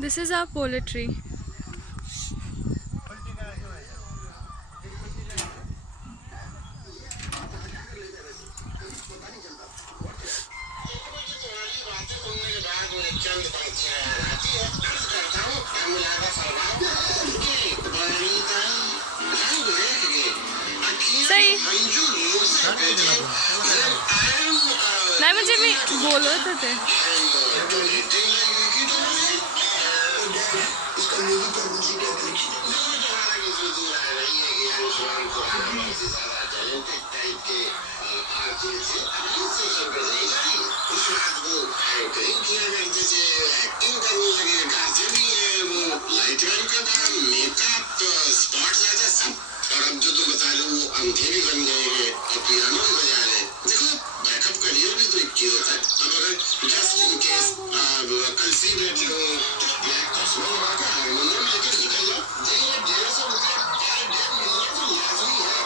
This is our poultry. सही नाही म्हणजे मी बोलत होते. और अब जो तुम बता रहे हो वो अंधे भी बन गए हैं और पियानो भी बजा रहे हैं. देखो बैकअप करियर भी तो एक चीज होता है. अब अगर जस्ट इन केस कल सी बैठ लो ब्लैक चश्मा लगा के हारमोनियम लेके निकल जाओ. ये 150 रुपये पर डे मिलना तो लाजमी है.